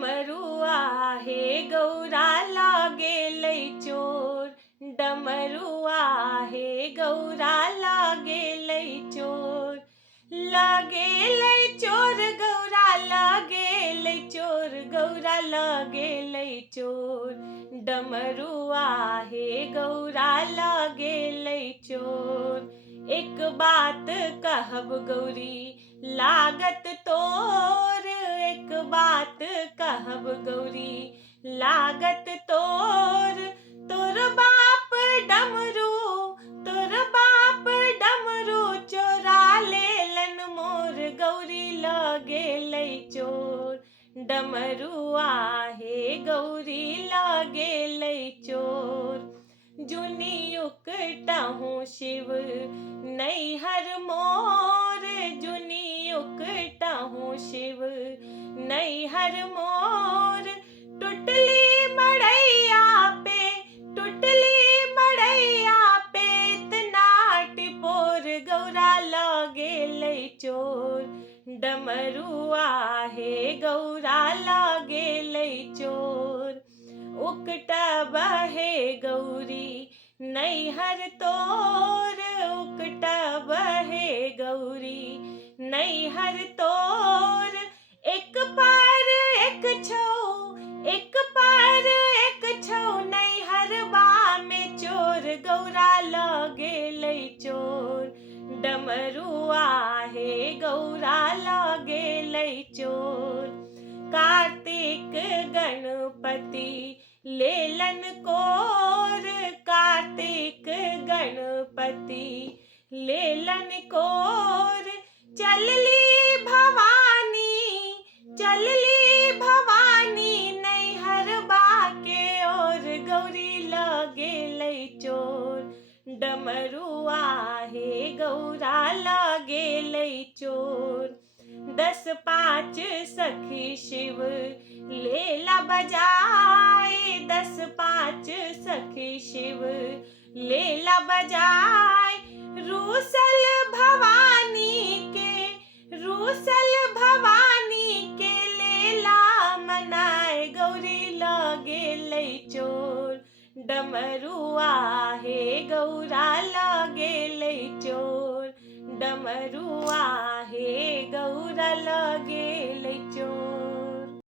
डमरुआ हे गौरा लागेलै चोर, डमरुआ हे गौरा लागेलै चोर, लागेलै चोर गौरा लागेलै चोर, गौरा लागेलै चोर, डमरुआ हे गौरा लागेलै चोर। एक बात कहब गौरी लागत तोर, एक बात कहब गौरी लागत तोर, तोर बाप डमरू, तोर बाप डमरू चोरा लेलन मोर, गौरी लागेलै चोर, डमरुआ हे गौरी लागेलै चोर। जुनी उकटहूँ शिव नैहर मोर, जुनी उकटहूँ शिव नैहर मोर, टुटली मड़ैया पे, टुटली मड़ैया पे इतना टिपोर, गौरा लागेलै चोर, डमरुआ हे गौरा लागेलै चोर। उकटब हे गौरी नैहर तोर, उकटब हे गौरी नैहर तोर, एक पार एक छौ, एक पार एक छौ नैहरबा में चोर, गौरा लागेलै चोर, डमरुआ हे गौरा लागेलै चोर। कार्तिक गणपति लेलन कोर, कार्तिक गणपति लेलन कोर, चलली भवानी, चलली भवानी नैहरबा के ओर, गौरी लागेलै चोर, डमरुआ हे गौरा लागेलै चोर। 10 5 सखी शिव लेला बजाए, 10 5 सखी शिव लेला बजाए, रूसल भवानी के, रूसल भवानी के लेला मनाए, गौरी लागेलै चोर, डमरुआ हे गौरा लागेलै चोर, डमरुआ हे गौरा लागेलै